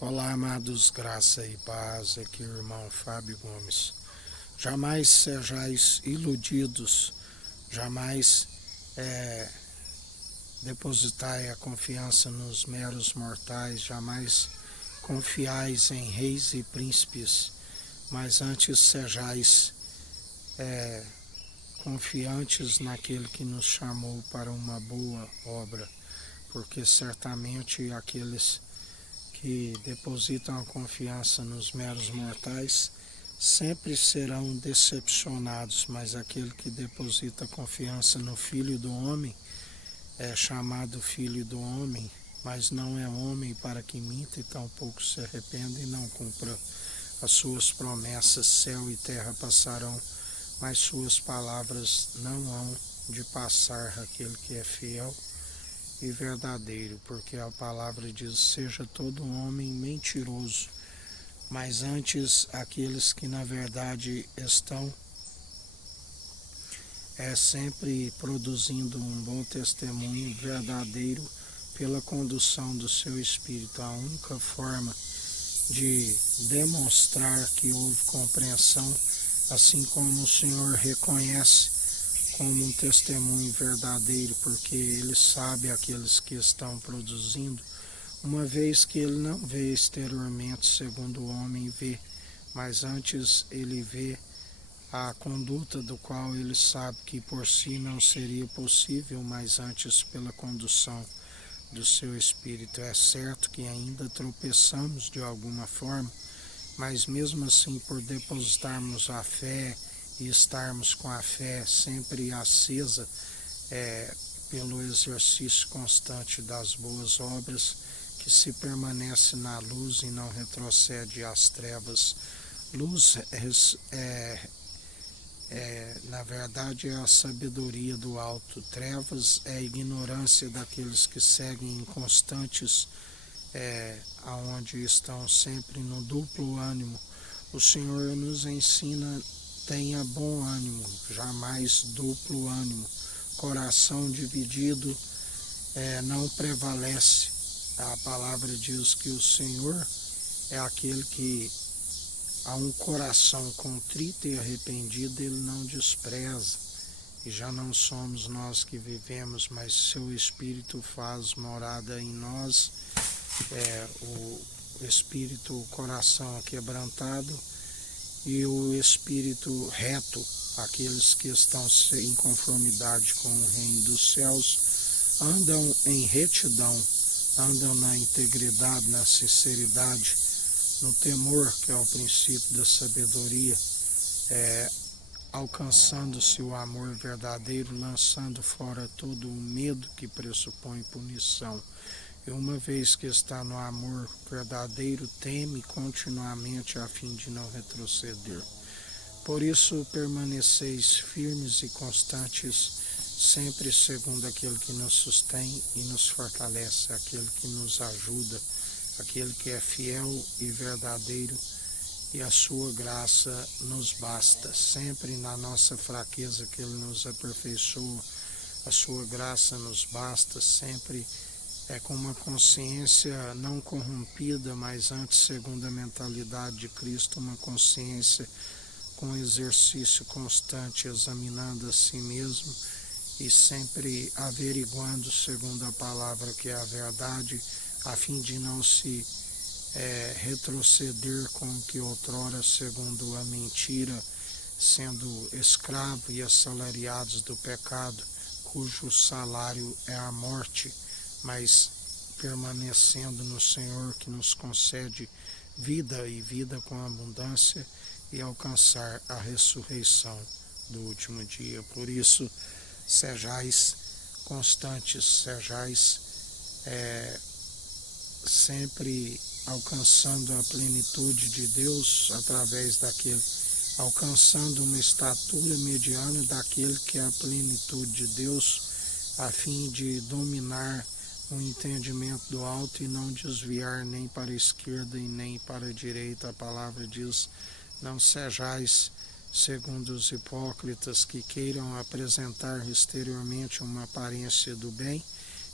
Olá, amados, graça e paz, aqui o irmão Fábio Gomes. Jamais sejais iludidos, jamais depositai a confiança nos meros mortais, jamais confiais em reis e príncipes, mas antes sejais confiantes naquele que nos chamou para uma boa obra, porque certamente aqueles que depositam a confiança nos meros mortais sempre serão decepcionados, mas aquele que deposita confiança no Filho do Homem é chamado Filho do Homem, mas não é homem para que minta e tampouco se arrependa e não cumpra as suas promessas. Céu e terra passarão, mas suas palavras não hão de passar. Aquele que é fiel e verdadeiro, porque a palavra diz: seja todo homem mentiroso, mas antes aqueles que na verdade estão sempre produzindo um bom testemunho verdadeiro pela condução do seu espírito. A única forma de demonstrar que houve compreensão, assim como o Senhor reconhece como um testemunho verdadeiro, porque ele sabe aqueles que estão produzindo, uma vez que ele não vê exteriormente segundo o homem vê, mas antes ele vê a conduta do qual ele sabe que por si não seria possível, mas antes pela condução do seu espírito. É certo que ainda tropeçamos de alguma forma, mas mesmo assim, por depositarmos a fé e estarmos com a fé sempre acesa pelo exercício constante das boas obras, que se permanece na luz e não retrocede às trevas. Luz na verdade, é a sabedoria do alto. Trevas é a ignorância daqueles que seguem inconstantes, aonde estão sempre no duplo ânimo. O Senhor nos ensina: tenha bom ânimo, jamais duplo ânimo. Coração dividido não prevalece. A palavra diz que o Senhor é aquele que a um coração contrito e arrependido ele não despreza. E já não somos nós que vivemos, mas seu Espírito faz morada em nós. O Espírito, o coração quebrantado e o Espírito reto, aqueles que estão em conformidade com o reino dos céus, andam em retidão, andam na integridade, na sinceridade, no temor, que é o princípio da sabedoria, alcançando-se o amor verdadeiro, lançando fora todo o medo que pressupõe punição. E uma vez que está no amor verdadeiro, teme continuamente a fim de não retroceder. Por isso permaneceis firmes e constantes, sempre segundo aquele que nos sustém e nos fortalece, aquele que nos ajuda, aquele que é fiel e verdadeiro, e a sua graça nos basta. Sempre na nossa fraqueza que ele nos aperfeiçoa, a sua graça nos basta, sempre com uma consciência não corrompida, mas antes segundo a mentalidade de Cristo, uma consciência com exercício constante, examinando a si mesmo e sempre averiguando segundo a palavra que é a verdade, a fim de não se retroceder com o que outrora, segundo a mentira, sendo escravo e assalariados do pecado, cujo salário é a morte, mas permanecendo no Senhor, que nos concede vida e vida com abundância, e alcançar a ressurreição do último dia. Por isso, sejais constantes, sejais sempre alcançando a plenitude de Deus através daquele, alcançando uma estatura mediana daquele que é a plenitude de Deus, a fim de dominar o entendimento do alto e não desviar nem para a esquerda e nem para a direita. A palavra diz: não sejais segundo os hipócritas que queiram apresentar exteriormente uma aparência do bem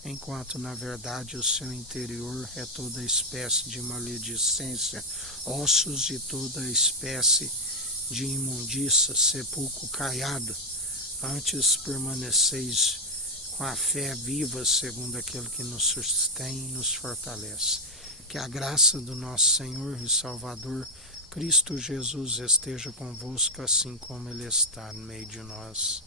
enquanto na verdade o seu interior é toda espécie de maledicência, ossos e toda espécie de imundícia, sepulcro caiado. Antes permaneceis com a fé viva, segundo aquele que nos sustém e nos fortalece. Que a graça do nosso Senhor e Salvador, Cristo Jesus, esteja convosco, assim como Ele está no meio de nós.